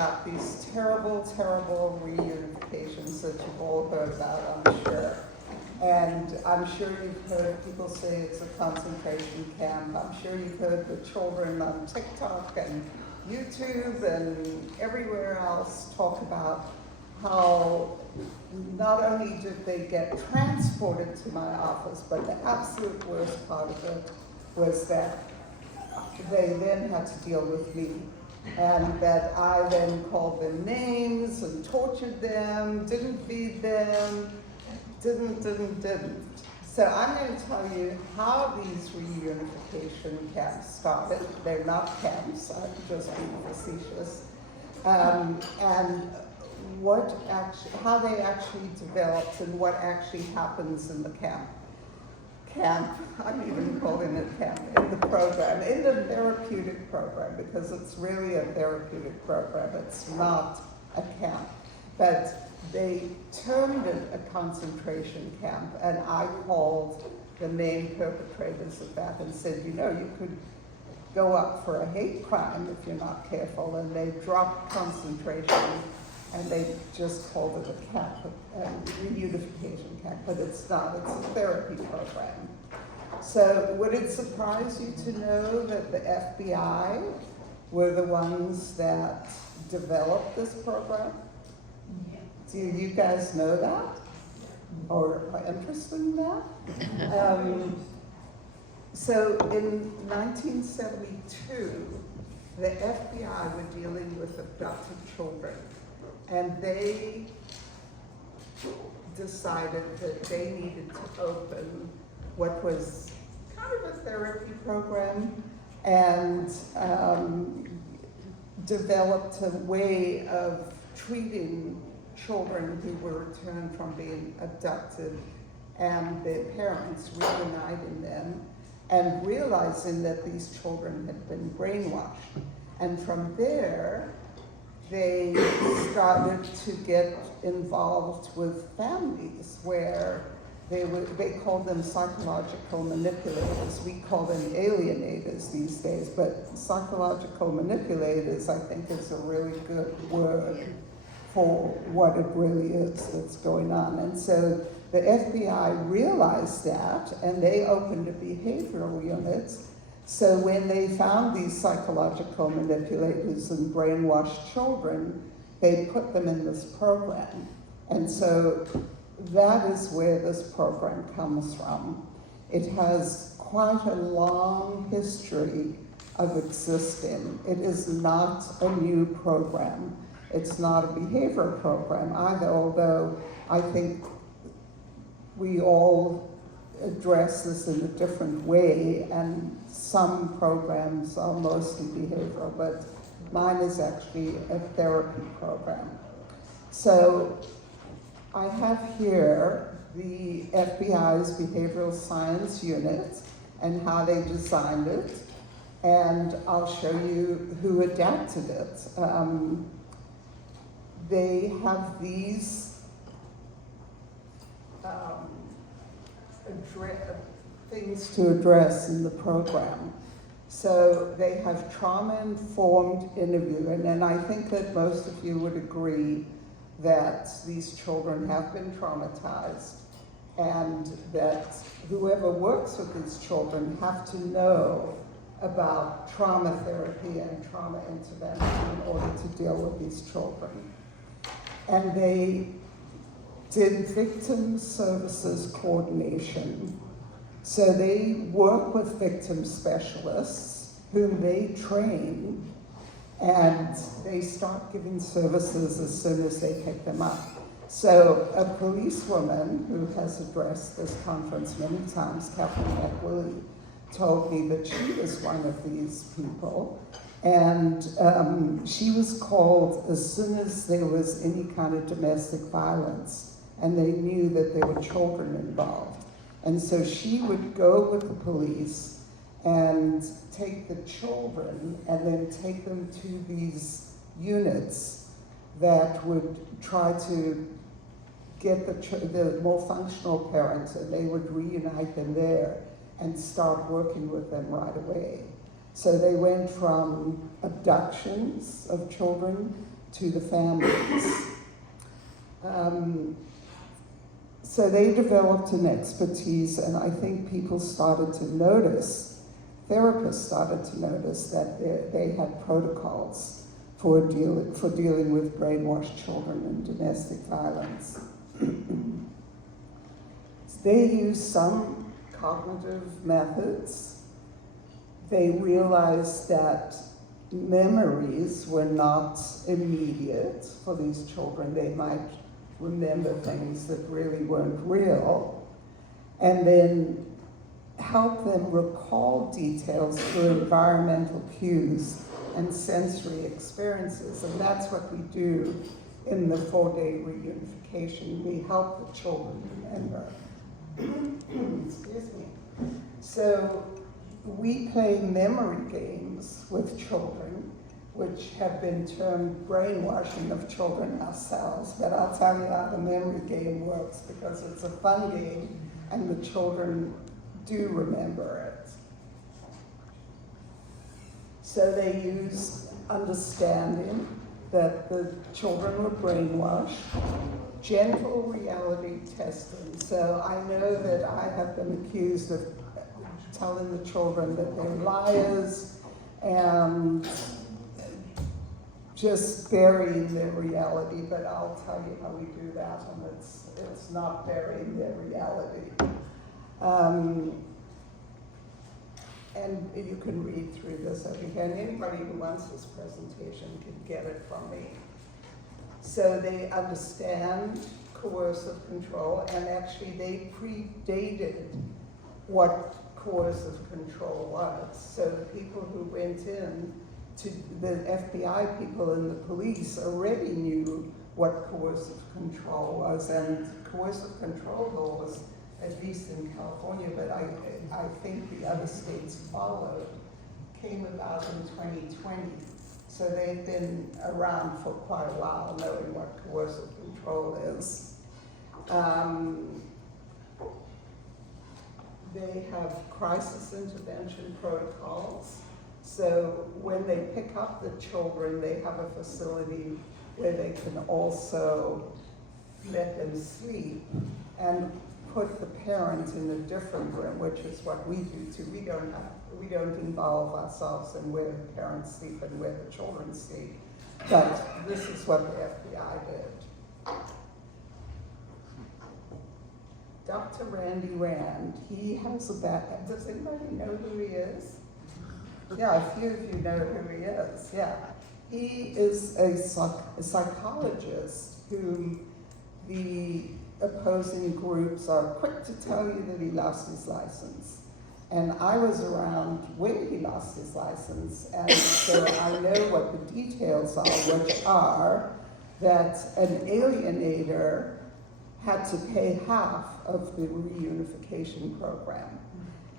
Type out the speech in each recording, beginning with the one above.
about these terrible, terrible reunifications that you've all heard about, I'm sure. And I'm sure you've heard people say it's a concentration camp. I'm sure you've heard the children on TikTok and YouTube and everywhere else talk about how not only did they get transported to my office, but the absolute worst part of it was that they then had to deal with me. And that I then called them names and tortured them, didn't feed them, didn't. So I'm going to tell you how these reunification camps started. They're not camps, I'm just being facetious. And how they actually developed and what actually happens in the camp. I'm even calling it camp, in the program, in the therapeutic program, because it's really a therapeutic program, it's not a camp. But they termed it a concentration camp, and I called the main perpetrators of that and said, you know, you could go up for a hate crime if you're not careful, and they dropped concentration, and they just called it a camp, a reunification camp, but it's not, it's a therapy program. So would it surprise you to know that the FBI were the ones that developed this program? Do you guys know that? Or are interested in that? So in 1972, the FBI were dealing with abducted children, and they decided that they needed to open what was kind of a therapy program, and developed a way of treating children who were returned from being abducted and their parents, reuniting them and realizing that these children had been brainwashed. And from there, they started to get involved with families where they called them psychological manipulators. We call them alienators these days, but psychological manipulators, I think, is a really good word for what it really is that's going on. And so the FBI realized that, and they opened a behavioral unit. So when they found these psychological manipulators and brainwashed children, they put them in this program. And so that is where this program comes from. It has quite a long history of existing. It is not a new program. It's not a behavior program either, although I think we all address this in a different way, and some programs are mostly behavioral, but mine is actually a therapy program. So I have here the FBI's Behavioral Science Unit and how they designed it, and I'll show you who adapted it. They have these things to address in the program. So they have trauma-informed interviewing, and I think that most of you would agree that these children have been traumatized, and that whoever works with these children have to know about trauma therapy and trauma intervention in order to deal with these children. And they did victim services coordination. So they work with victim specialists whom they train, and they start giving services as soon as they pick them up. So a policewoman who has addressed this conference many times, Kathleen McWillie, told me that she was one of these people. And she was called as soon as there was any kind of domestic violence, and they knew that there were children involved. And so she would go with the police and take the children and then take them to these units that would try to get the more functional parents, and they would reunite them there and start working with them right away. So they went from abductions of children to the families. So they developed an expertise, and I think people started to notice, therapists started to notice that they had protocols for dealing with brainwashed children and domestic violence. They used some cognitive methods. They realized that memories were not immediate for these children. They might remember things that really weren't real, and then help them recall details through environmental cues and sensory experiences. And that's what we do in the 4-day reunification. We help the children remember. Excuse me. So we play memory games with children, which have been termed brainwashing of children ourselves. But I'll tell you how the memory game works, because it's a fun game and the children do remember it. So they use understanding that the children were brainwashed, gentle reality testing. So I know that I have been accused of telling the children that they're liars and just burying their reality, but I'll tell you how we do that, and it's not burying their reality. And you can read through this over here, and anybody who wants this presentation can get it from me. So they understand coercive control, and actually they predated what coercive control was. So the people who went in, to the FBI people and the police already knew what coercive control was, and coercive control laws, at least in California, but I think the other states followed, came about in 2020. So they've been around for quite a while, knowing what coercive control is. They have crisis intervention protocols. So when they pick up the children, they have a facility where they can also let them sleep and put the parent in a different room, which is what we do too. We don't involve ourselves in where the parents sleep and where the children sleep, but this is what the FBI did. Dr. Randy Rand, he has a background. Does anybody know who he is? Yeah, a few of you know who he is, yeah. He is a psychologist whom the opposing groups are quick to tell you that he lost his license. And I was around when he lost his license, and so I know what the details are, which are that an alienator had to pay half of the reunification program.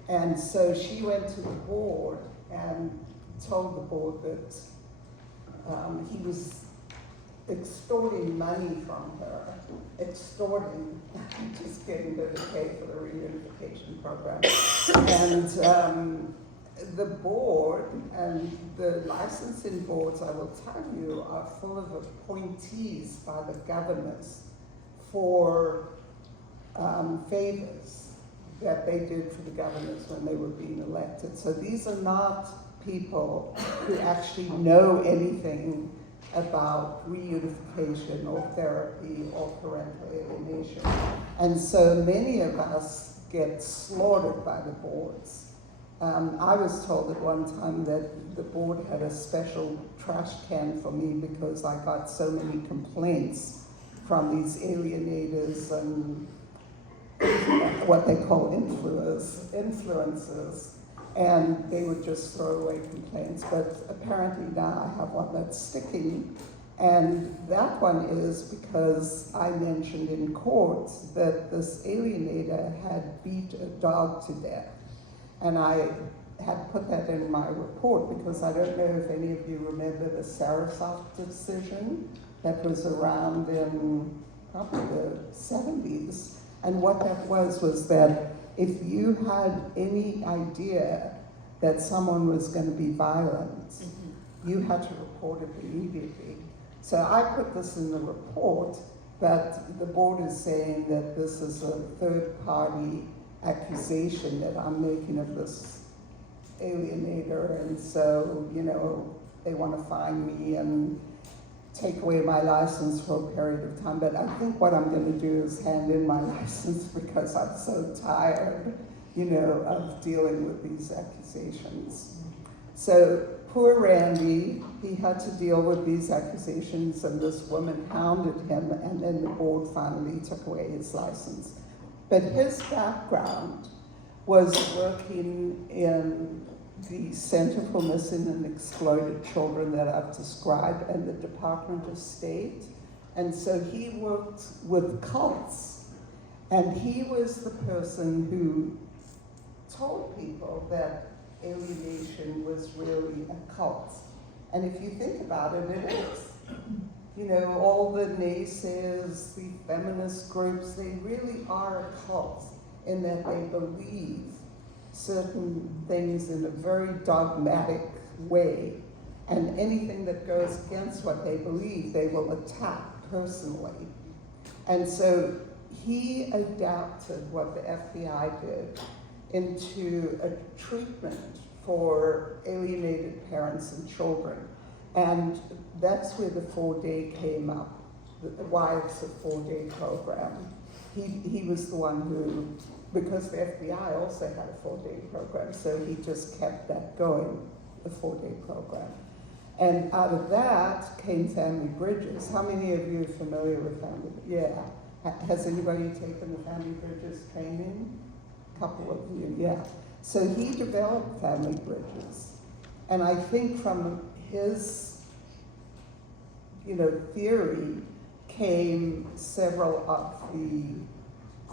And so she went to the board and told the board that he was extorting money from her, just getting her to pay for the reunification program. And the board and the licensing boards, I will tell you, are full of appointees by the governors for favors that they did for the governors when they were being elected. So these are not people who actually know anything about reunification or therapy or parental alienation. And so many of us get slaughtered by the boards. I was told at one time that the board had a special trash can for me because I got so many complaints from these alienators and what they call influencers, and they would just throw away complaints. But apparently now I have one that's sticking, and that one is because I mentioned in court that this alienator had beat a dog to death. And I had put that in my report because I don't know if any of you remember the Sarasot decision that was around in probably the 70s. And what that was that if you had any idea that someone was going to be violent, you had to report it immediately. So I put this in the report, but the board is saying that this is a third-party accusation that I'm making of this alienator, and so, you know, they want to fine me and take away my license for a period of time. But I think what I'm going to do is hand in my license because I'm so tired, you know, of dealing with these accusations. So poor Randy, he had to deal with these accusations, and this woman hounded him, and then the board finally took away his license. But his background was working in the Center for Missing and Exploited Children that I've described, and the Department of State. And so he worked with cults, and he was the person who told people that alienation was really a cult. And if you think about it, it is. You know, all the naysayers, the feminist groups, they really are a cult in that they believe certain things in a very dogmatic way, and anything that goes against what they believe, they will attack personally. And so he adapted what the FBI did into a treatment for alienated parents and children. And that's where the 4-day came up, why it's a 4-day program. He was the one who, because the FBI also had a 4-day program, so he just kept that going, the 4-day program. And out of that came Family Bridges. How many of you are familiar with Family Bridges? Yeah. Has anybody taken the Family Bridges training? A couple of you, yeah. So he developed Family Bridges. And I think from his, you know, theory came several of the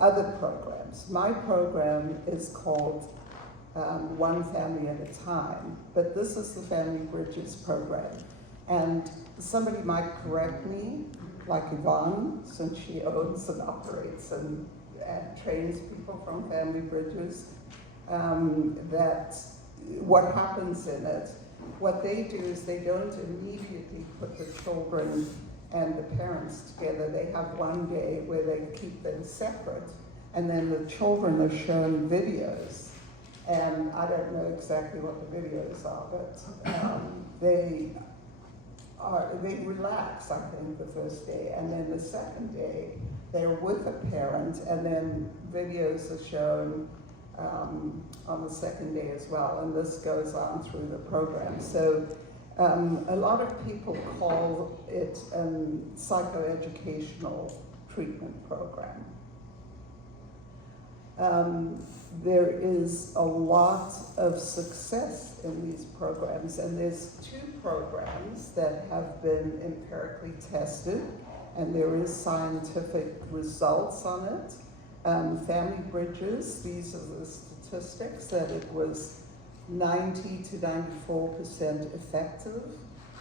other programs. My program is called One Family at a Time, but this is the Family Bridges program. And somebody might correct me, like Yvonne, since she owns and operates and trains people from Family Bridges, that what happens in it, what they do is they don't immediately put the children and the parents together. They have one day where they keep them separate, and then the children are shown videos. And I don't know exactly what the videos are, but they relax, I think, the first day, and then the second day they're with a parent, and then videos are shown on the second day as well, and this goes on through the program. So a lot of people call it a psychoeducational treatment program. There is a lot of success in these programs, and there's 2 programs that have been empirically tested, and there is scientific results on it. Family Bridges, these are the statistics, that it was 90 to 94% effective,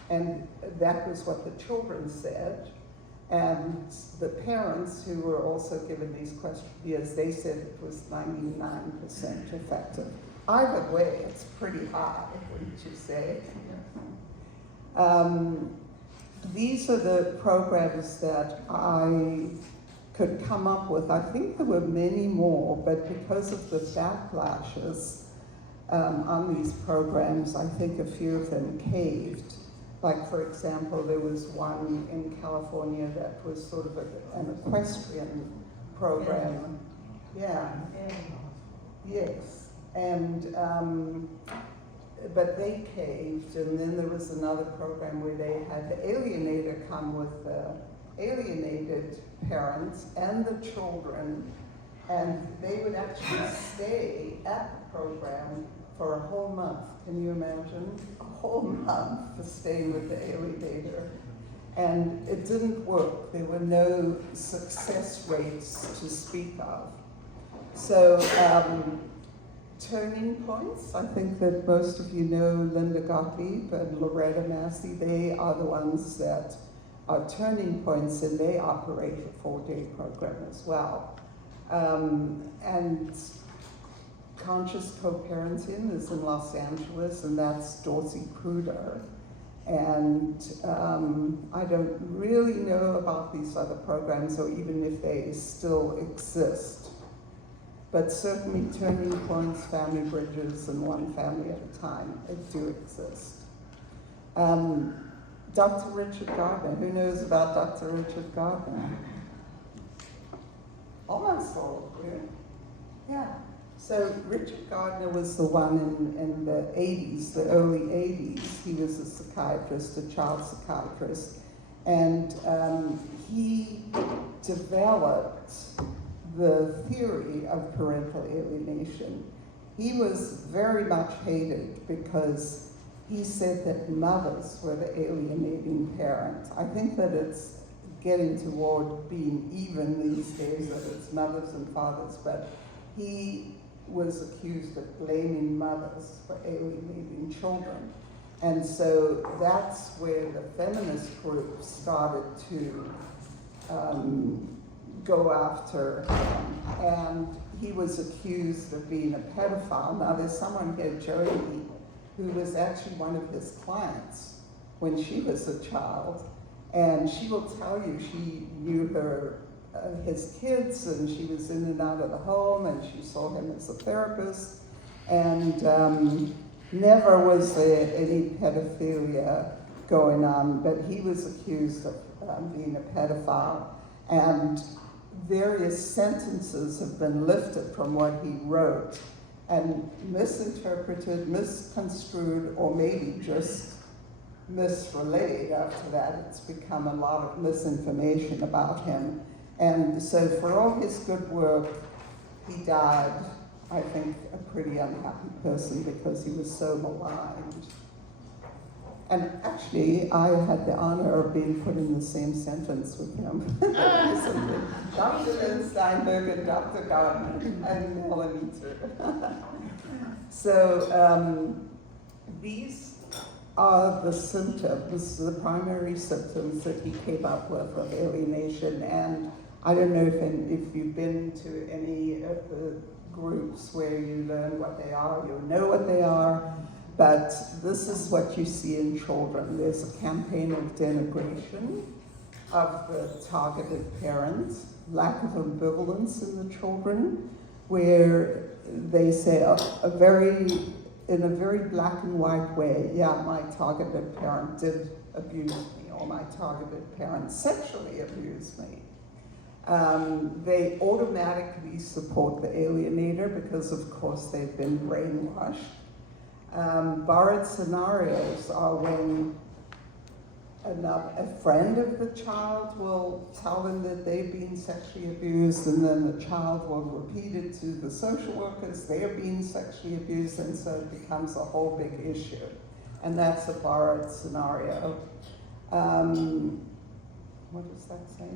and that was what the children said. And the parents who were also given these questionnaires, they said it was 99% effective. Either way, it's pretty high, wouldn't you say? These are the programs that I could come up with. I think there were many more, but because of the backlashes on these programs, I think a few of them caved. Like, for example, there was one in California that was sort of an equestrian program. Yeah. Yes. And, but they caved, and then there was another program where they had the alienator come with the alienated parents and the children, and they would actually stay at the program for a whole month. Can you imagine? A whole month for staying with the alienator. And it didn't work. There were no success rates to speak of. So, turning points, I think that most of you know Linda Gottlieb and Loretta Massey. They are the ones that are turning points, and they operate a 4-day program as well. And Conscious Co-Parenting is in Los Angeles, and that's Dorsey Cruder. And I don't really know about these other programs, or even if they still exist. But certainly Turning Points, Family Bridges, and One Family at a Time, it do exist. Dr. Richard Gardner, who knows about Dr. Richard Gardner? Almost all of you. Yeah. So Richard Gardner was the one in the 80s, the early 80s. He was a psychiatrist, a child psychiatrist, and he developed the theory of parental alienation. He was very much hated because he said that mothers were the alienating parent. I think that it's getting toward being even these days, that it's mothers and fathers, but he was accused of blaming mothers for alienating children. And so that's where the feminist group started to go after him. And he was accused of being a pedophile. Now there's someone here, Jody, who was actually one of his clients when she was a child. And she will tell you she knew his kids, and she was in and out of the home, and she saw him as a therapist. And never was there any pedophilia going on, but he was accused of being a pedophile. And various sentences have been lifted from what he wrote and misinterpreted, misconstrued, or maybe just misrelayed. After that, it's become a lot of misinformation about him. And so for all his good work, he died, I think, a pretty unhappy person because he was so maligned. And actually, I had the honor of being put in the same sentence with him. Dr. Lynn Steinberg and Dr. Gardner, and Melanie too. So these are the symptoms, the primary symptoms that he came up with of alienation. And I don't know if you've been to any of the groups where you learn what they are, you know what they are. But this is what you see in children. There's a campaign of denigration of the targeted parents, lack of ambivalence in the children, where they say in a very black and white way, yeah, my targeted parent did abuse me, or my targeted parent sexually abused me. They automatically support the alienator because, of course, they've been brainwashed. Borrowed scenarios are when a friend of the child will tell them that they've been sexually abused, and then the child will repeat it to the social workers, they're being sexually abused, and so it becomes a whole big issue. And that's a borrowed scenario. What does that say?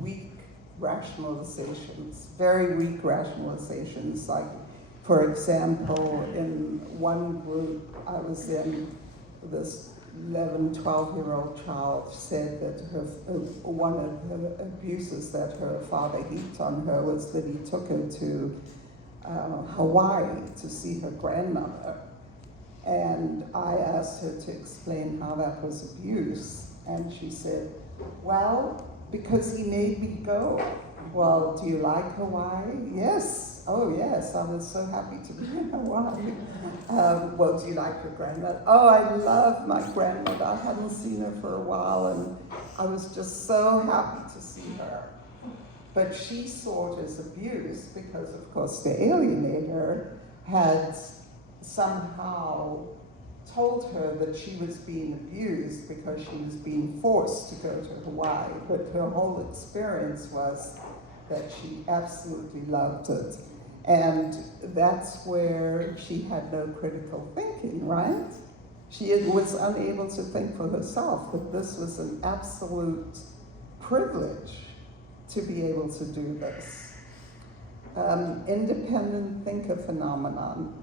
Weak rationalizations, very weak rationalizations, like, for example, in one group I was in, this 11, 12-year-old child said that one of the abuses that her father heaped on her was that he took her to Hawaii to see her grandmother. And I asked her to explain how that was abuse. And she said, well, because he made me go. Well, do you like Hawaii? Yes. Oh, yes, I was so happy to be in Hawaii. Well, do you like your grandmother? Oh, I love my grandmother. I hadn't seen her for a while, and I was just so happy to see her. But she saw it as abuse because, of course, the alienator had somehow told her that she was being abused because she was being forced to go to Hawaii. But her whole experience was that she absolutely loved it. And that's where she had no critical thinking, right? She was unable to think for herself that this was an absolute privilege to be able to do this. Independent thinker phenomenon.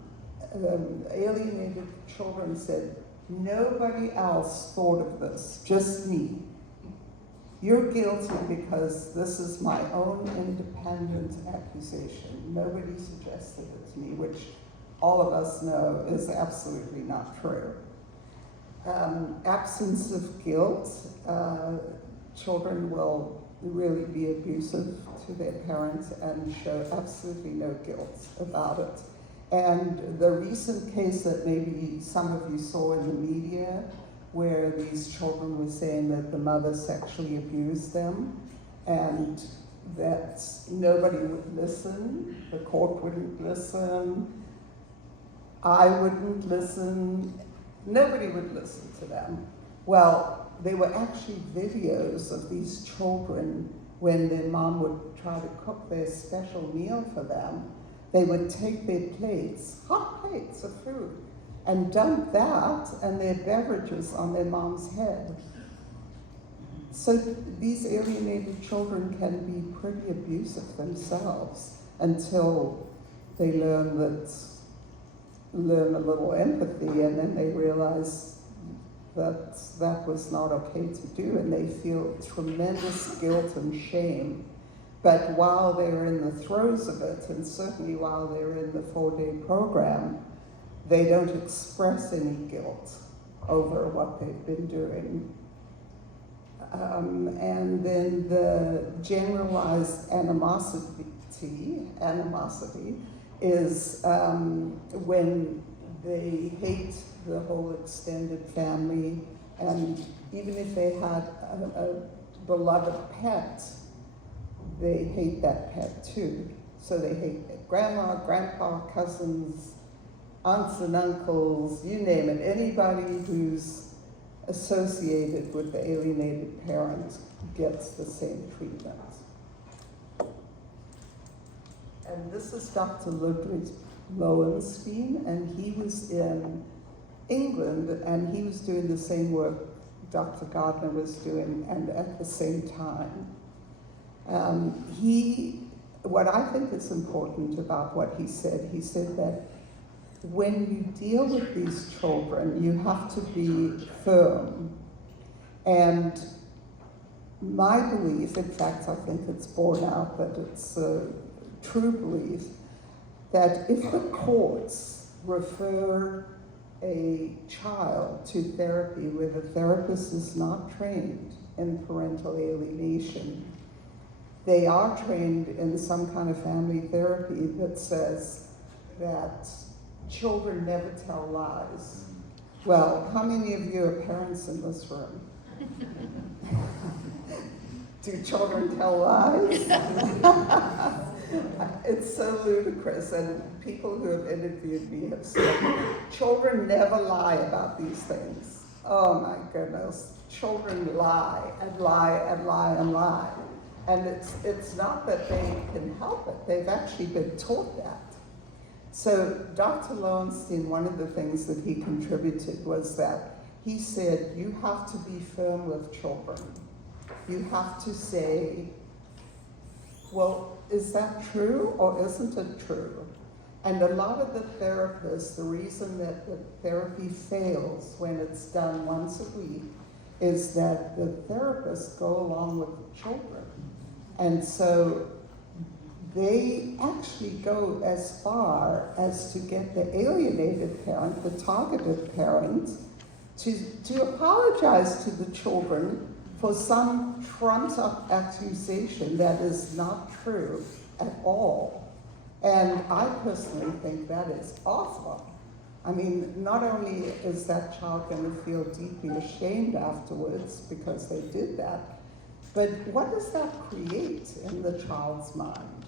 Alienated children said, nobody else thought of this, just me. You're guilty because this is my own independent accusation. Nobody suggested it to me, which all of us know is absolutely not true. Absence of guilt. Children will really be abusive to their parents and show absolutely no guilt about it. And the recent case that maybe some of you saw in the media, where these children were saying that the mother sexually abused them, and that nobody would listen, the court wouldn't listen, I wouldn't listen, nobody would listen to them. Well, there were actually videos of these children when their mom would try to cook their special meal for them. They would take their plates, hot plates of food, and dump that and their beverages on their mom's head. So these alienated children can be pretty abusive themselves until they learn a little empathy, and then they realize that that was not okay to do, and they feel tremendous guilt and shame. But while they're in the throes of it, and certainly while they're in the 4-day program, they don't express any guilt over what they've been doing. And then the generalized animosity is when they hate the whole extended family, and even if they had a beloved pet, they hate that pet too. So they hate their grandma, grandpa, cousins, aunts and uncles, you name it. Anybody who's associated with the alienated parent gets the same treatment. And this is Dr. Ludwig Lowenstein, and he was in England, and he was doing the same work Dr. Gardner was doing, and at the same time. What I think is important about what he said that when you deal with these children, you have to be firm. And my belief, in fact, I think it's borne out that it's a true belief, that if the courts refer a child to therapy where the therapist is not trained in parental alienation, they are trained in some kind of family therapy that says that children never tell lies. Well, how many of you are parents in this room? Do children tell lies? It's so ludicrous, and people who have interviewed me have said, children never lie about these things. Oh my goodness, children lie and lie and lie and lie. And it's not that they can help it, they've actually been taught that. So Dr. Lowenstein, one of the things that he contributed was that he said, you have to be firm with children. You have to say, well, is that true or isn't it true? And a lot of the therapists, the reason that the therapy fails when it's done once a week is that the therapists go along with the children. And so they actually go as far as to get the alienated parent, the targeted parent, to apologize to the children for some trumped-up accusation that is not true at all. And I personally think that is awful. I mean, not only is that child going to feel deeply ashamed afterwards because they did that, but what does that create in the child's mind?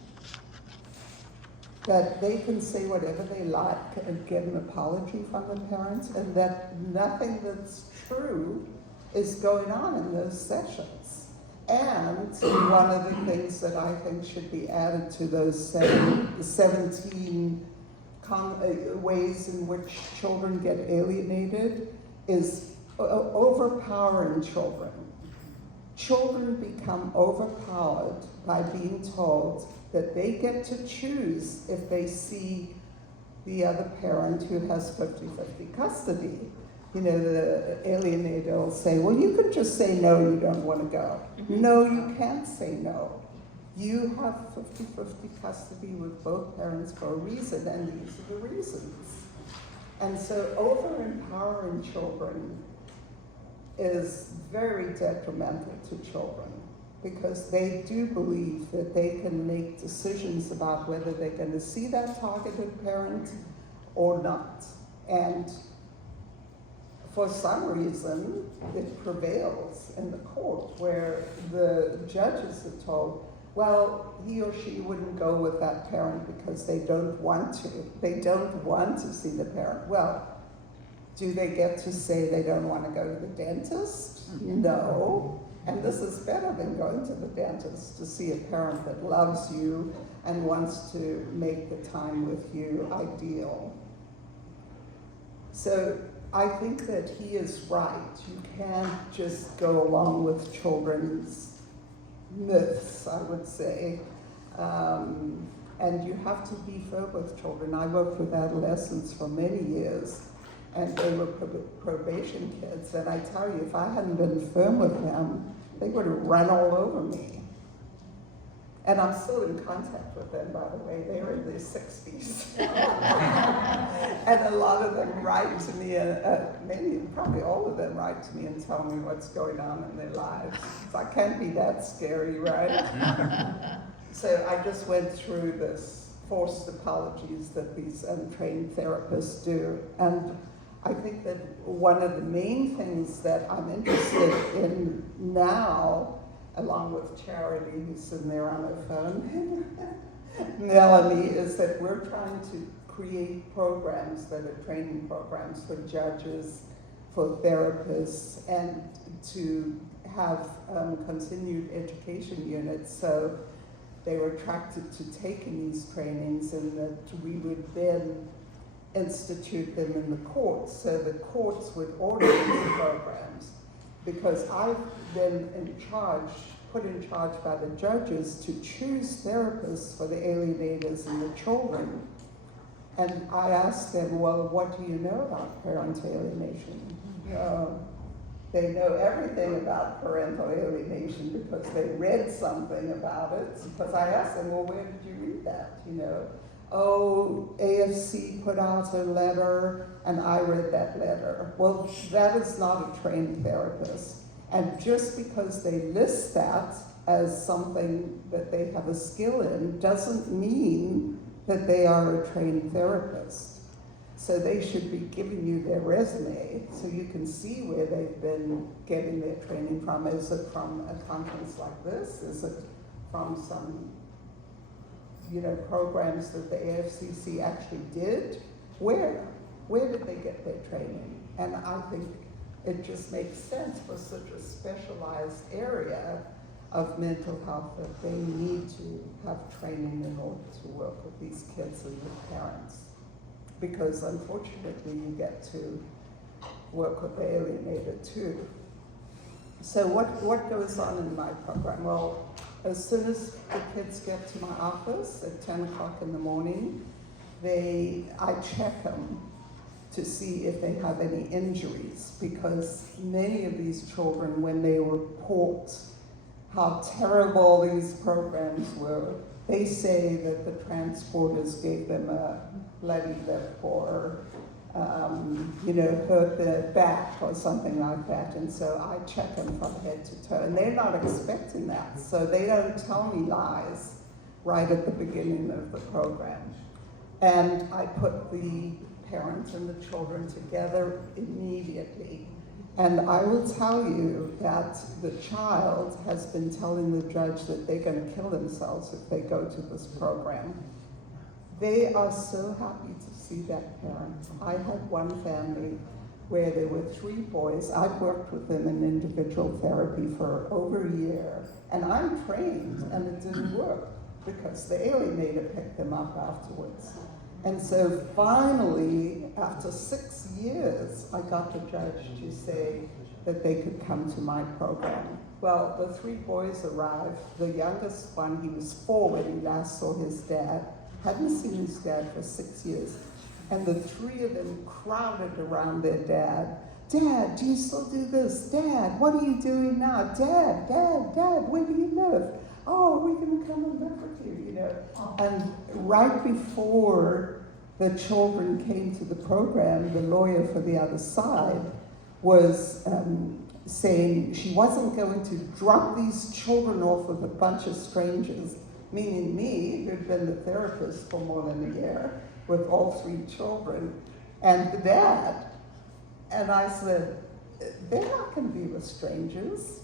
That they can say whatever they like and get an apology from the parents, and that nothing that's true is going on in those sessions. And one of the things that I think should be added to those 17 ways in which children get alienated is overpowering children. Children become overpowered by being told that they get to choose if they see the other parent who has 50-50 custody. You know, the alienator will say, well, you can just say no, you don't want to go. No, you can't say no. You have 50-50 custody with both parents for a reason, and these are the reasons. And so over-empowering children is very detrimental to children, because they do believe that they can make decisions about whether they're going to see that targeted parent or not. And for some reason, it prevails in the court, where the judges are told, well, he or she wouldn't go with that parent because they don't want to. They don't want to see the parent. Well, do they get to say they don't want to go to the dentist? No. And this is better than going to the dentist, to see a parent that loves you and wants to make the time with you ideal. So I think that he is right. You can't just go along with children's myths, I would say. And you have to be firm with children. I worked with adolescents for many years, and they were probation kids. And I tell you, if I hadn't been firm with them, they would have run all over me. And I'm still in contact with them, by the way. They're in their 60s. And a lot of them write to me, many, probably all of them write to me and tell me what's going on in their lives. So I can't be that scary, right? So I just went through this forced apologies that these untrained therapists do. And I think that one of the main things that I'm interested in now, along with Charity, who's sitting there on her phone, Melanie, is that we're trying to create programs that are training programs for judges, for therapists, and to have continued education units. So they were attracted to taking these trainings, and that we would then institute them in the courts, so the courts would order these programs. Because I've been put in charge by the judges to choose therapists for the alienators and the children. And I asked them, well, what do you know about parent alienation? They know everything about parental alienation because they read something about it. Because I asked them, well, where did you read that? Oh, AFC put out a letter, and I read that letter. Well, that is not a trained therapist. And just because they list that as something that they have a skill in doesn't mean that they are a trained therapist. So they should be giving you their resume so you can see where they've been getting their training from. Is it from a conference like this? Is it from some programs that the AFCC actually did? Where did they get their training? And I think it just makes sense for such a specialized area of mental health that they need to have training in order to work with these kids and with parents. Because unfortunately you get to work with the alienated too. So what goes on in my program? Well, as soon as the kids get to my office at 10 o'clock in the morning, I check them to see if they have any injuries, because many of these children, when they report how terrible these programs were, they say that the transporters gave them a bloody lip or hurt their back or something like that. And so I check them from head to toe, and they're not expecting that. So they don't tell me lies right at the beginning of the program. And I put the parents and the children together immediately. And I will tell you that the child has been telling the judge that they're going to kill themselves if they go to this program. They are so happy to see that parent. I had one family where there were 3 boys. I've worked with them in individual therapy for over a year, and I'm trained, and it didn't work because the alienator picked them up afterwards. And so finally, after 6 years, I got the judge to say that they could come to my program. Well, the 3 boys arrived. The youngest one, he was 4 when he last saw his dad. Hadn't seen his dad for 6 years. And the 3 of them crowded around their dad. Dad, do you still do this? Dad, what are you doing now? Dad, where do you live? Oh, we can come and live with you, And right before the children came to the program, the lawyer for the other side was saying she wasn't going to drop these children off with a bunch of strangers, meaning me, who'd been the therapist for more than a year, with all 3 children, and the dad. And I said, they're not going to be with strangers.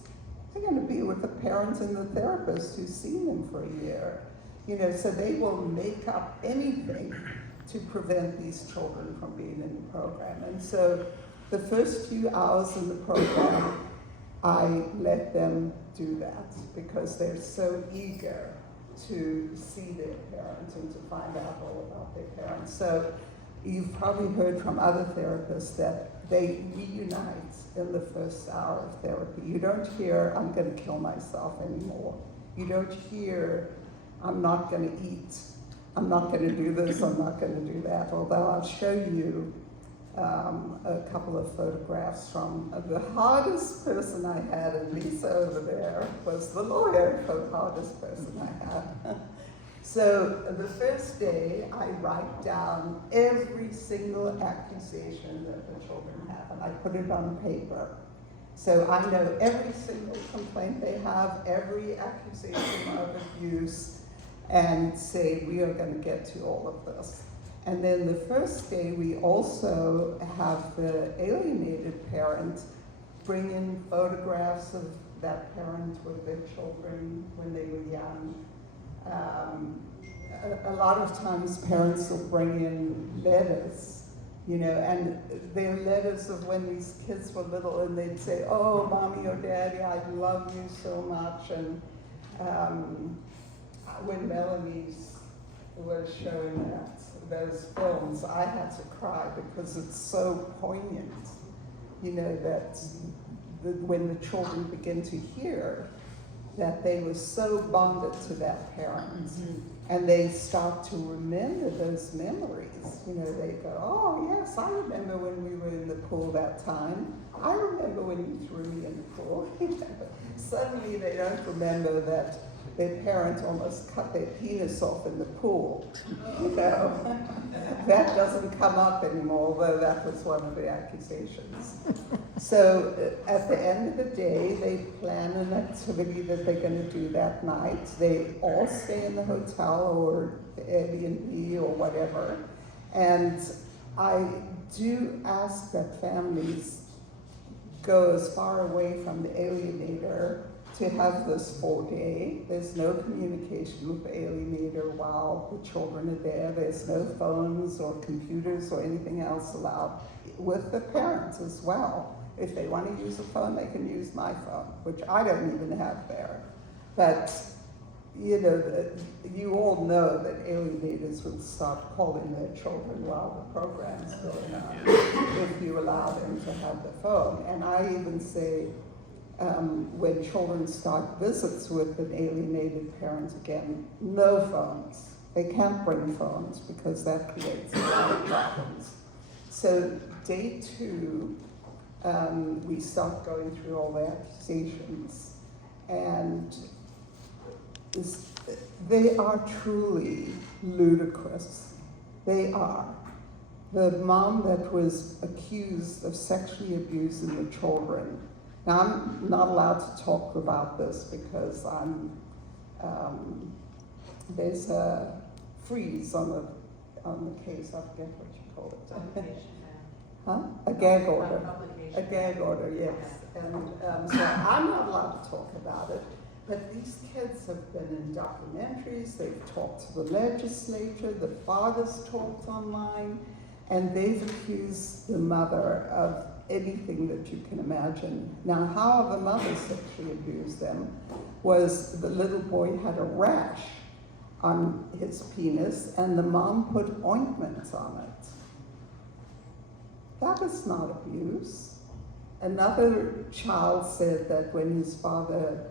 They're going to be with the parents and the therapist who's seen them for a year. You know, so they will make up anything to prevent these children from being in the program. And so the first few hours in the program, I let them do that because they're so eager to see their parents and to find out all about their parents. So you've probably heard from other therapists that they reunite in the first hour of therapy. You don't hear, I'm going to kill myself anymore. You don't hear, I'm not going to eat, I'm not going to do this, I'm not going to do that. Although I'll show you a couple of photographs from the hardest person I had, and Lisa over there was the lawyer for the hardest person I had. So the first day, I write down every single accusation that the children have, and I put it on paper. So I know every single complaint they have, every accusation of abuse, and say, we are going to get to all of this. And then the first day, we also have the alienated parent bring in photographs of that parent with their children when they were young. A lot of times parents will bring in letters, you know, and they're letters of when these kids were little, and they'd say, oh, mommy or daddy, I love you so much. And when Melanie was showing those films, I had to cry because it's so poignant, you know, that when the children begin to hear that they were so bonded to that parent, and they start to remember those memories. You know, they go, oh yes, I remember when we were in the pool that time. I remember when you threw me in the pool. Suddenly they don't remember that their parent almost cut their penis off in the pool. You know, that doesn't come up anymore, although that was one of the accusations. So at the end of the day, they plan an activity that they're going to do that night. They all stay in the hotel or the Airbnb or whatever. And I do ask that families go as far away from the alienator to have this 4-day. There's no communication with the alienator while the children are there. There's no phones or computers or anything else allowed with the parents as well. If they want to use a phone, they can use my phone, which I don't even have there. But, you know, you all know that alienators would start calling their children while the program's going on if you allow them to have the phone. And I even say, when children start visits with an alienated parent again, no phones. They can't bring phones because that creates a lot of problems. So day 2, we start going through all the accusations, and they are truly ludicrous. They are. The mom that was accused of sexually abusing the children. Now, I'm not allowed to talk about this because there's a freeze on the case. I forget what you call it. Huh? A gag order. A gag order, yes. And so I'm not allowed to talk about it. But these kids have been in documentaries. They've talked to the legislature. The fathers talked online, and they've accused the mother of anything that you can imagine. Now, how the mother sexually abused them was the little boy had a rash on his penis, and the mom put ointment on it. That is not abuse. Another child said that when his father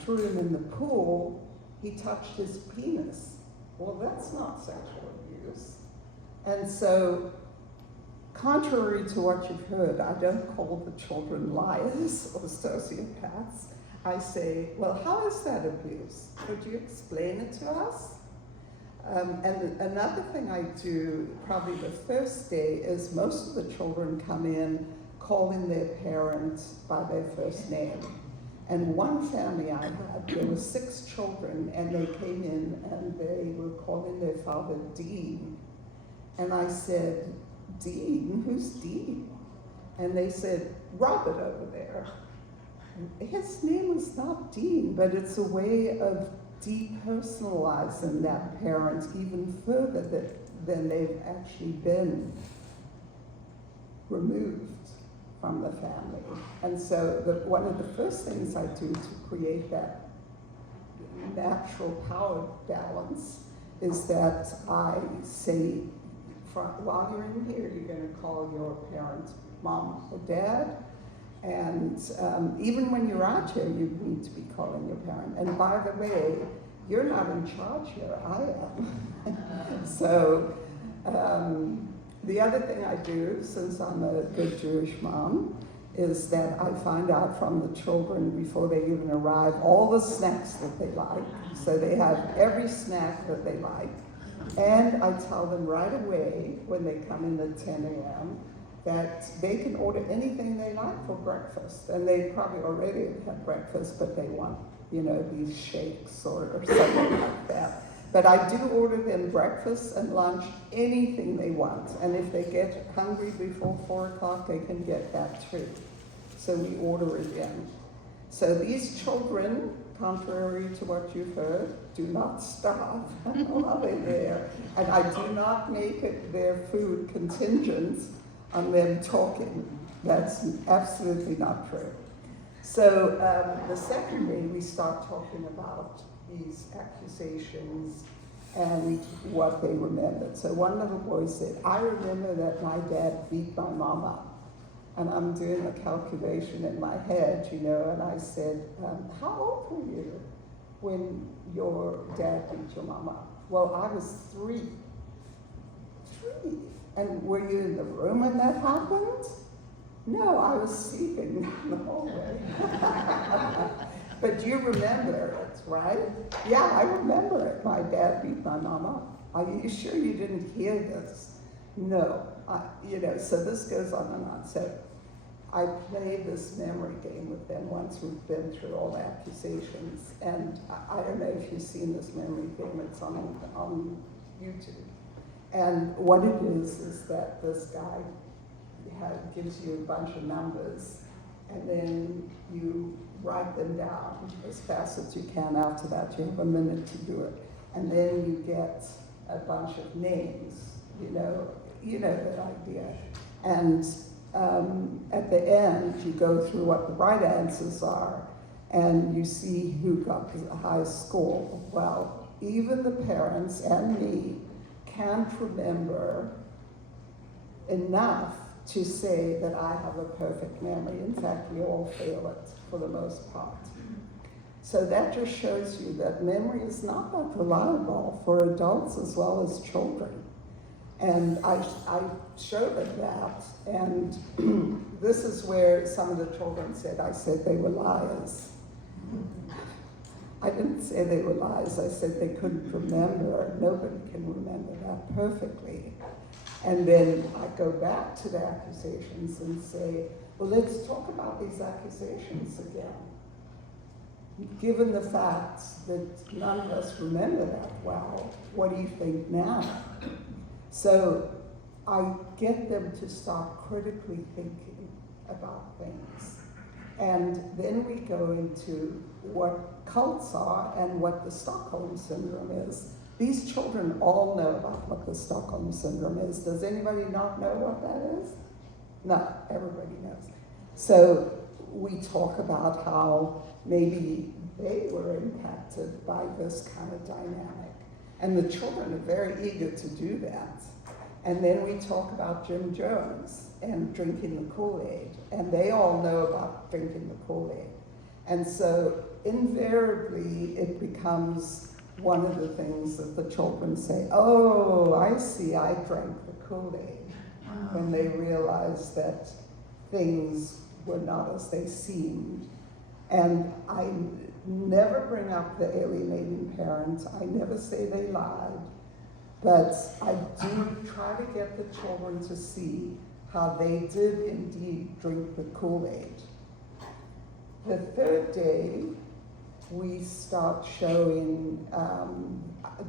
threw him in the pool, he touched his penis. Well, that's not sexual abuse. And so, contrary to what you've heard, I don't call the children liars or sociopaths. I say, well, how is that abuse? Could you explain it to us? And another thing I do, probably the first day, is most of the children come in calling their parent by their first name. And one family I had, there were 6 children, and they came in and they were calling their father Dean. And I said, Dean? Who's Dean? And they said, Robert over there. His name is not Dean, but it's a way of depersonalizing that parent even further than they've actually been removed from the family. And so one of the first things I do to create that natural power balance is that I say, while you're in here, you're going to call your parent mom or dad. And even when you're out here, you need to be calling your parent. And by the way, you're not in charge here, I am. So the other thing I do, since I'm a good Jewish mom, is that I find out from the children before they even arrive all the snacks that they like. So they have every snack that they like. And I tell them right away when they come in at 10 a.m. that they can order anything they like for breakfast. And they probably already have breakfast, but they want, these shakes or something like that. But I do order them breakfast and lunch, anything they want. And if they get hungry before 4 o'clock, they can get that too. So we order it in. So these children, contrary to what you've heard, do not starve while they're there. And I do not make their food contingent on them talking. That's absolutely not true. So the second day we start talking about these accusations and what they remembered. So one little boy said, I remember that my dad beat my mom up. And I'm doing a calculation in my head, and I said, how old were you when your dad beat your mom up? Well, I was 3. 3. And were you in the room when that happened? No, I was sleeping in the hallway. But you remember it, right? Yeah, I remember it. My dad beat my mom up. Are you sure you didn't hear this? No. So this goes on and on. So I play this memory game with them once we've been through all the accusations. And I don't know if you've seen this memory game. It's on YouTube. And what it is that this guy gives you a bunch of numbers, and then you write them down as fast as you can. After that, you have a minute to do it. And then you get a bunch of names, you know that idea. And at the end, you go through what the right answers are, and you see who got the highest score. Well, even the parents and me can't remember enough to say that I have a perfect memory. In fact, we all fail it for the most part. So that just shows you that memory is not that reliable for adults as well as children. And I showed them that, and this is where some of the children said, I said they were liars. I didn't say they were lies, I said they couldn't remember. Nobody can remember that perfectly. And then I go back to the accusations and say, well, let's talk about these accusations again. Given the fact that none of us remember that well, what do you think now? So I get them to start critically thinking about things. And then we go into what cults are and what the Stockholm Syndrome is. These children all know about what the Stockholm Syndrome is. Does anybody not know what that is? No, everybody knows. So we talk about how maybe they were impacted by this kind of dynamic. And the children are very eager to do that. And then we talk about Jim Jones and drinking the Kool-Aid. And they all know about drinking the Kool-Aid. And so invariably it becomes one of the things that the children say, oh, I see, I drank the Kool-Aid. When they realize that things were not as they seemed. And I never bring up the alienating parent. I never say they lied. But I do try to get the children to see how they did indeed drink the Kool-Aid. The third day, we start showing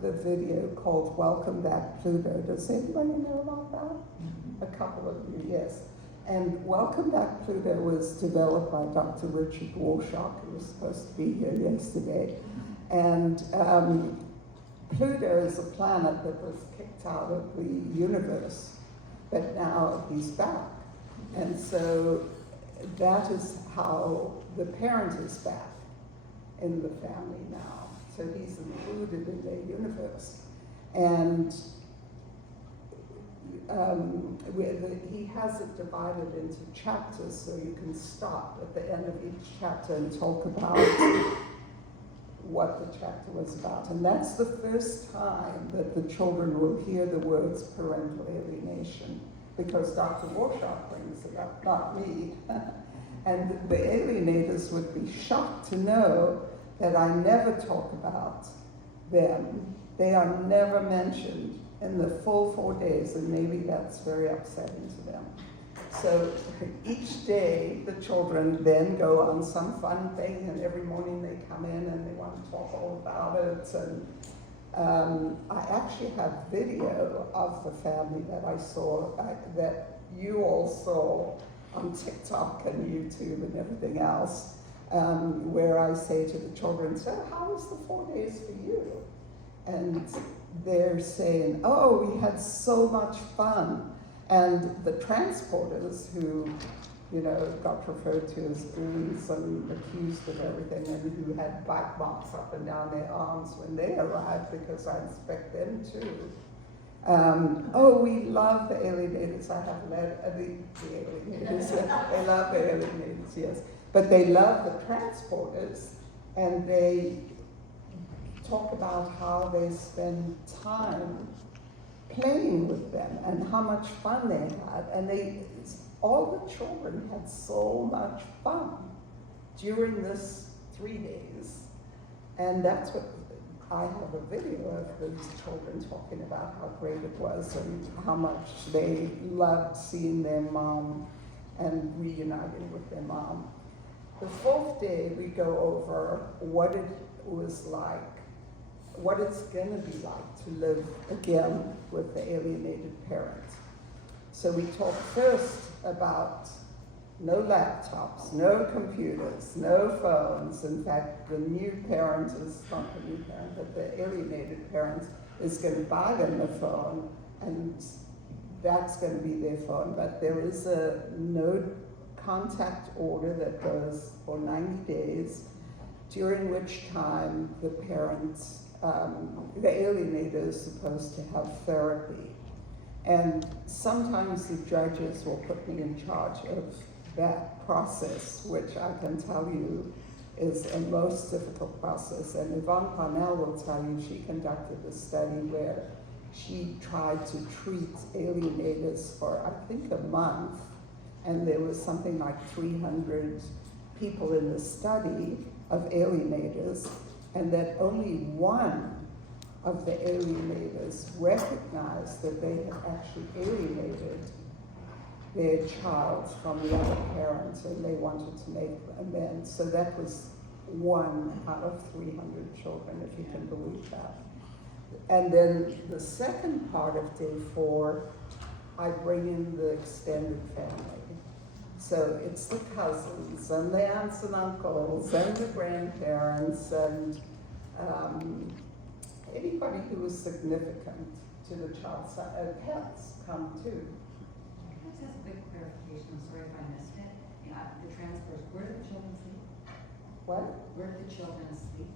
the video called Welcome Back Pluto. Does anybody know about that? A couple of you, yes. And Welcome Back Pluto was developed by Dr. Richard Warshock, who was supposed to be here yesterday. And Pluto is a planet that was kicked out of the universe, but now he's back. And so that is how the parent is back in the family now. So he's included in their universe. And he has it divided into chapters, so you can stop at the end of each chapter and talk about what the chapter was about. And that's the first time that the children will hear the words parental alienation, because Dr. Warshock brings it up, not me. And the alienators would be shocked to know that I never talk about them. They are never mentioned in the full 4 days, and maybe that's very upsetting to them. So each day, the children then go on some fun thing, and every morning they come in and they want to talk all about it. And I actually have video of the family that I saw, that you all saw on TikTok and YouTube and everything else, where I say to the children, so how was the 4 days for you? And they're saying, oh, we had so much fun. And the transporters who, you know, got referred to as bullies and accused of everything, and who had black marks up and down their arms when they arrived, because I inspect them too. Oh, we love the alienators. I have met the alienators. They love the alienators, yes. But they love the transporters, and they talk about how they spend time playing with them and how much fun they had. And all the children had so much fun during this 3 days. And that's what I have a video of those children talking about how great it was and how much they loved seeing their mom and reuniting with their mom. The 4th day, we go over what it was like, what it's going to be like to live again with the alienated parent. So we talk first about no laptops, no computers, no phones. In fact, the new parent is not the new parent, but the alienated parent is going to buy them a phone, and that's going to be their phone. But there is a no contact order that goes for 90 days, during which time the parents, the alienator is supposed to have therapy. And sometimes the judges will put me in charge of that process, which I can tell you is a most difficult process. And Yvonne Parnell will tell you she conducted a study where she tried to treat alienators for, I think, a month. And there was something like 300 people in the study of alienators, and that only one of the alienators recognized that they had actually alienated their child from the other parent, and they wanted to make amends. So that was 1 out of 300 children, if you can believe that. And then the second part of day 4, I bring in the extended family. So it's the cousins and the aunts and uncles and the grandparents and anybody who was significant to the child's pets come too. Can I just ask a quick clarification? I'm sorry if I missed it. The transfers, where do the children sleep? What? Where do the children sleep?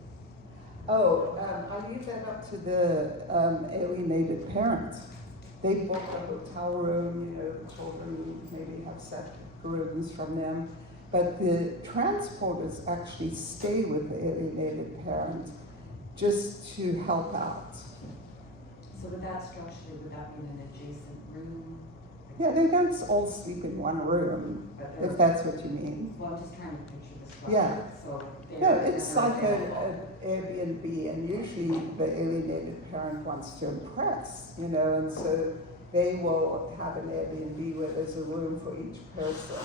Oh, I leave that up to the alienated parents. They book a hotel room, you know, the children maybe have separate rooms from them. But the transporters actually stay with the alienated parent just to help out. So with that structure, would that be an adjacent room? Yeah, they don't all sleep in one room, if that's what you mean. Well, I'm just trying to picture the structure. Yeah. So No, it's like an Airbnb, and usually the alienated parent wants to impress, you know, and so they will have an Airbnb where there's a room for each person.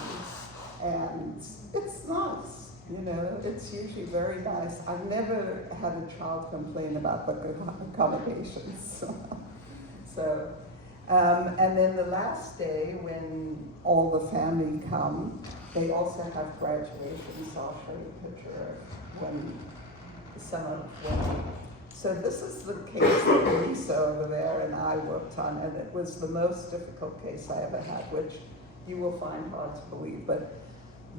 And it's nice, you know, it's usually very nice. I've never had a child complain about the accommodations. So, and then the last day when all the family come, they also have graduation, so I'll show you a picture of when some of them. So this is the case that Lisa over there and I worked on, and it was the most difficult case I ever had, which you will find hard to believe. But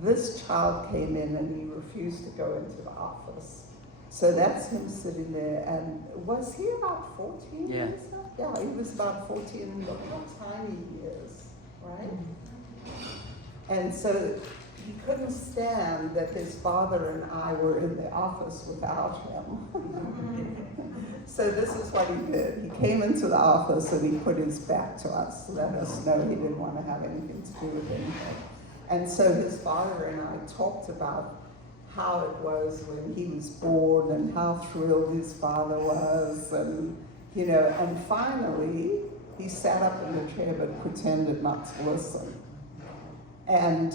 this child came in and he refused to go into the office. So that's him sitting there, and was he about 14? Yeah. Yeah, he was about 14, look how tiny he is, right? And so he couldn't stand that his father and I were in the office without him. So this is what he did. He came into the office and he put his back to us, let us know he didn't want to have anything to do with anything. And so his father and I talked about how it was when he was born and how thrilled his father was, and you know, and finally he sat up in the chair but pretended not to listen. And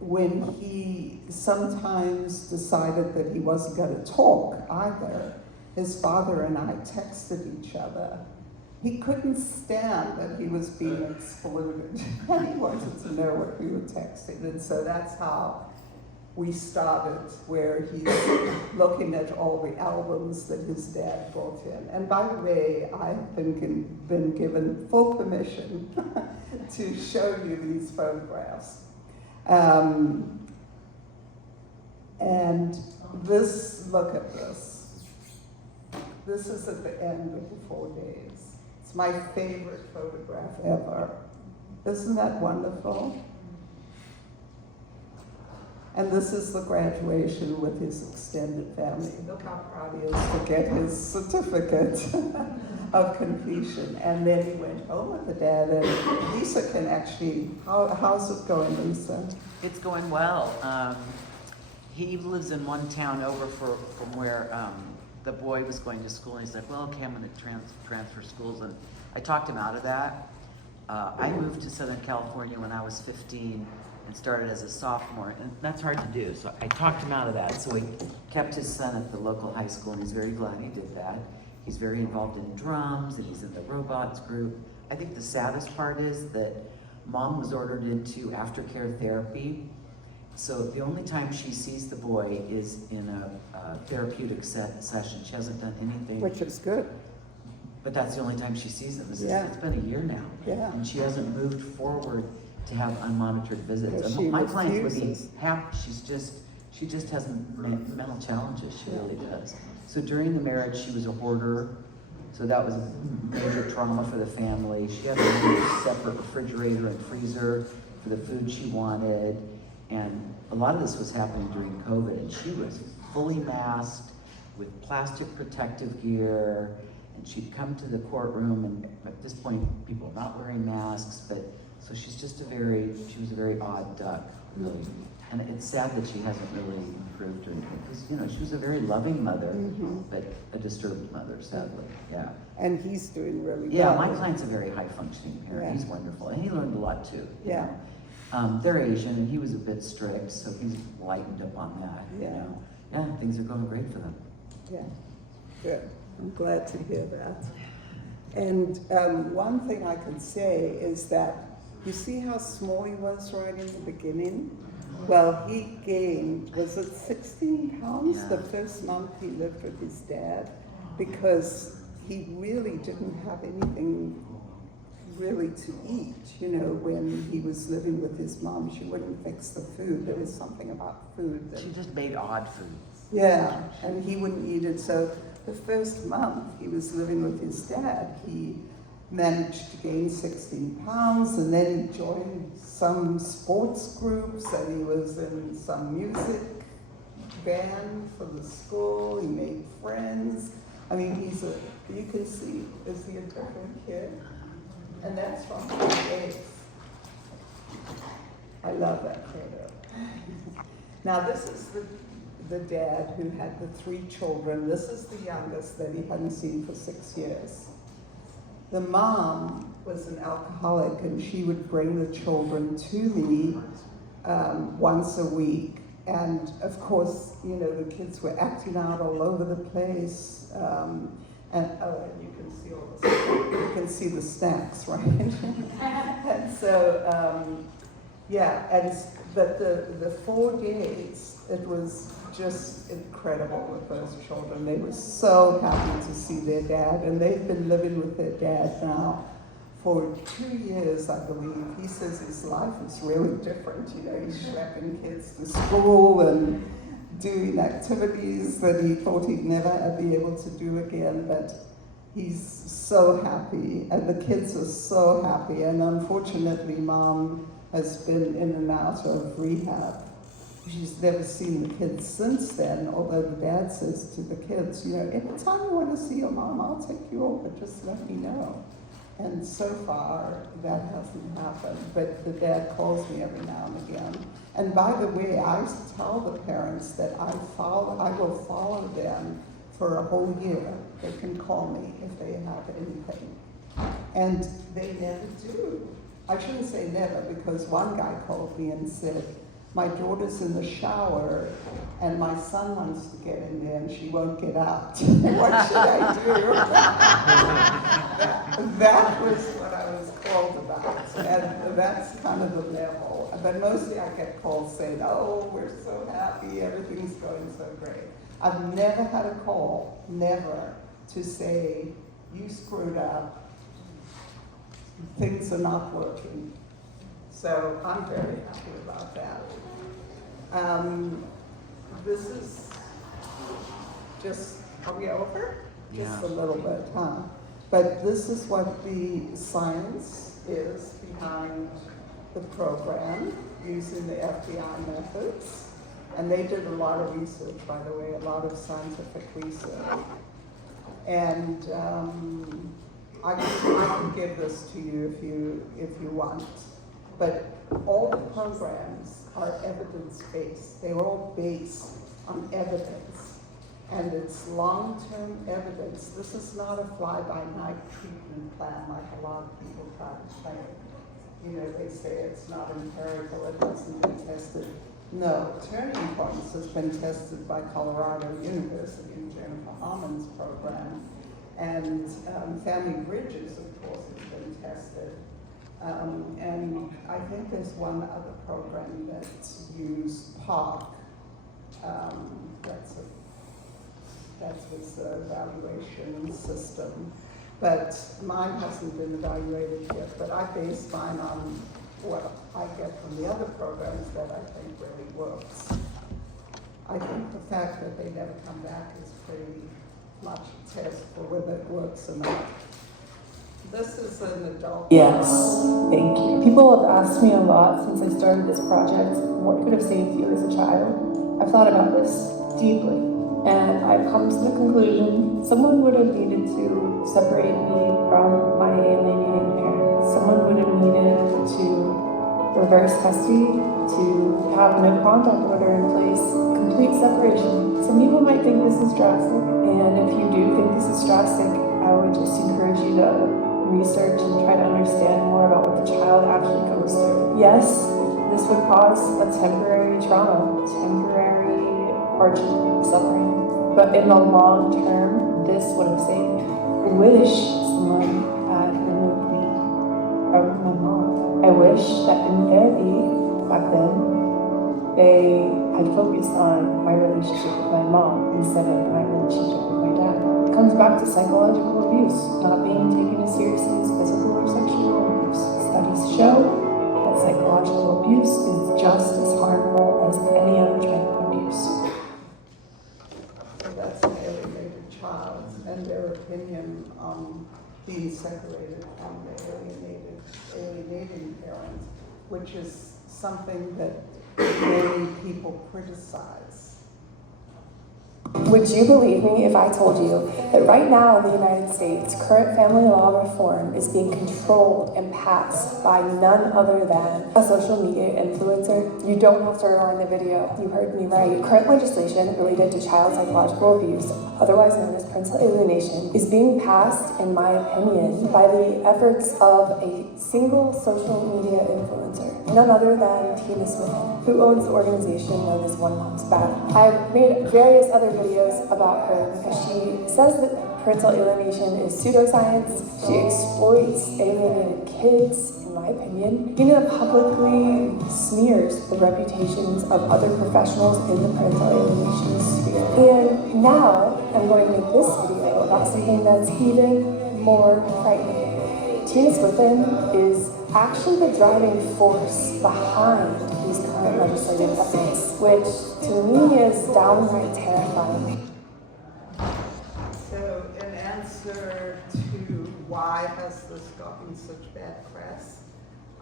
when he sometimes decided that he wasn't going to talk either, his father and I texted each other. He couldn't stand that he was being excluded, and he wanted to know what we were texting, and so that's how we started, where he's looking at all the albums that his dad brought in. And by the way, I've been given full permission to show you these photographs. And this, look at this. This is at the end of the 4 days. It's my favorite photograph ever. Isn't that wonderful? And this is the graduation with his extended family. Look how proud he is to get his certificate of completion. And then he went home with the dad, and Lisa can actually, how's it going, Lisa? It's going well. He lives in one town over from where the boy was going to school, and he's like, well, okay, I'm going to transfer schools. And I talked him out of that. I moved to Southern California when I was 15 and started as a sophomore, and that's hard to do. So I talked him out of that. So he kept his son at the local high school, and he's very glad he did that. He's very involved in drums, and he's in the robots group. I think the saddest part is that Mom was ordered into aftercare therapy. So the only time she sees the boy is in a therapeutic session. She hasn't done anything. Which is good. But that's the only time she sees him. It's been a year now. Yeah. And she hasn't moved forward to have unmonitored visits. Yeah, And my client would be refuses. happy. She just has mental challenges. She really does. So during the marriage, she was a hoarder. So that was a major trauma for the family. She had a separate refrigerator and freezer for the food she wanted. And a lot of this was happening during COVID, and she was fully masked with plastic protective gear, and she'd come to the courtroom, and at this point, people are not wearing masks, but so she was a very odd duck, really. And it's sad that she hasn't really improved or anything, because, you know, she was a very loving mother, but a disturbed mother, sadly, yeah. And he's doing really well. Yeah, my client's a very high-functioning parent. Yeah. He's wonderful, and he learned a lot, too. Yeah. They're Asian, and he was a bit strict, so he's lightened up on that, you Yeah. know. Yeah, things are going great for them. Yeah, good. I'm glad to hear that. And one thing I can say is that, you see how small he was right in the beginning? Well, he gained, was it 16 pounds Yeah. the first month he lived with his dad? Because he really didn't have anything really to eat, you know, when he was living with his mom. She wouldn't fix the food. There was something about food that, She just made odd foods. yeah, and he wouldn't eat it. So the first month he was living with his dad, he managed to gain 16 pounds, and then he joined some sports groups, and he was in some music band for the school. He made friends. I mean, you can see, is he a different kid? And that's from the days. I love that photo. Now this is the dad who had the 3 children. This is the youngest that he hadn't seen for 6 years. The mom was an alcoholic, and she would bring the children to me once a week. And of course, you know, the kids were acting out all over the place. And you can see all the you can see the snacks, right? And so, but the 4 days, it was just incredible with those children. They were so happy to see their dad, and they've been living with their dad now for 2 years, I believe. He says his life is really different. You know, he's schlepping kids to school and doing activities that he thought he'd never be able to do again, but he's so happy, and the kids are so happy. And unfortunately, Mom has been in and out of rehab. She's never seen the kids since then, although the dad says to the kids, you know, anytime you want to see your mom, I'll take you over, just let me know. And so far, that hasn't happened, but the dad calls me every now and again. And by the way, I tell the parents that I will follow them for a whole year. They can call me if they have anything. And they never do. I shouldn't say never, because one guy called me and said, my daughter's in the shower and my son wants to get in there and she won't get out. What should I do? That was what I was called about. And that's kind of the level. But mostly I get calls saying, oh, we're so happy, everything's going so great. I've never had a call, never, to say, you screwed up, things are not working. So I'm very happy about that. This is just, are we over? Just a little bit, huh? But this is what the science is behind the program, using the FBI methods. And they did a lot of research, by the way, a lot of scientific research. And I can give this to you if you want. But all the programs are evidence-based. They're all based on evidence. And it's long-term evidence. This is not a fly-by-night treatment plan like a lot of people try to claim. You know, they say it's not empirical, it hasn't been tested. No, Turning Points has been tested by Colorado University and Jennifer Harmon's program. And Family Bridges, of course, has been tested. And I think there's one other program that's used PARC. That's his evaluation system. But mine hasn't been evaluated yet, but I base mine on what I get from the other programs that I think really works. I think the fact that they never come back is pretty much a test for whether it works or not. This is an adult. Yes, thank you. People have asked me a lot since I started this project, what could have saved you as a child? I've thought about this deeply, and I've come to the conclusion someone would have needed to separate me from my alienating parents. Someone would have needed to reverse custody, to have no contact order in place, complete separation. Some people might think this is drastic, and if you do think this is drastic, I would just encourage you to research and try to understand more about what the child actually goes through. Yes, this would cause a temporary trauma, temporary hardship, suffering, but in the long term, this would have saved me. I wish someone had removed me from my mom. I wish that in therapy back then, they had focused on my relationship with my mom instead of my relationship with my dad. It comes back to psychological abuse, not being taken as seriously as physical or sexual abuse. Studies show that psychological abuse is just as harmful as any other type of abuse. So that's an alienated child, and their opinion on being separated from the alienating parent, which is something that many people criticize. Would you believe me if I told you that right now in the United States, current family law reform is being controlled and passed by none other than a social media influencer? You don't have to rewind the video. You heard me right. Current legislation related to child psychological abuse, otherwise known as parental alienation, is being passed, in my opinion, by the efforts of a single social media influencer, none other than Tina Smith, who owns the organization known as One Mom's Battle. I've made various other videos about her because she says that parental alienation is pseudoscience. She exploits alienated kids, in my opinion. Tina publicly smears the reputations of other professionals in the parental alienation sphere. And now I'm going to make this video about something that's even more frightening. Tina Smith is actually the driving force behind these current legislative efforts, which to me is downright terrifying. So in answer to why has this gotten such bad press,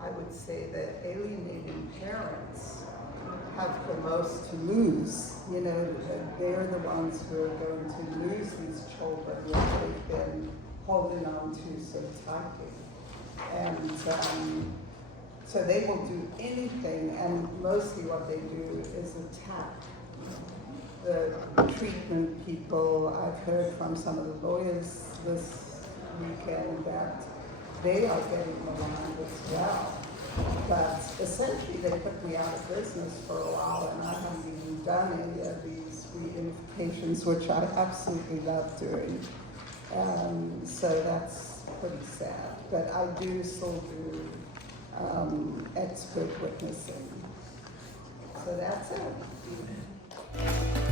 I would say that alienating parents have the most to lose. You know, they're the ones who are going to lose these children that they've been holding on to so tightly. And so they will do anything, and mostly what they do is attack the treatment people. I've heard from some of the lawyers this weekend that they are getting maligned as well. But essentially they put me out of business for a while, and I haven't even done any of these reunifications, which I absolutely love doing. So that's pretty sad. But I do still do expert witnessing. So that's it.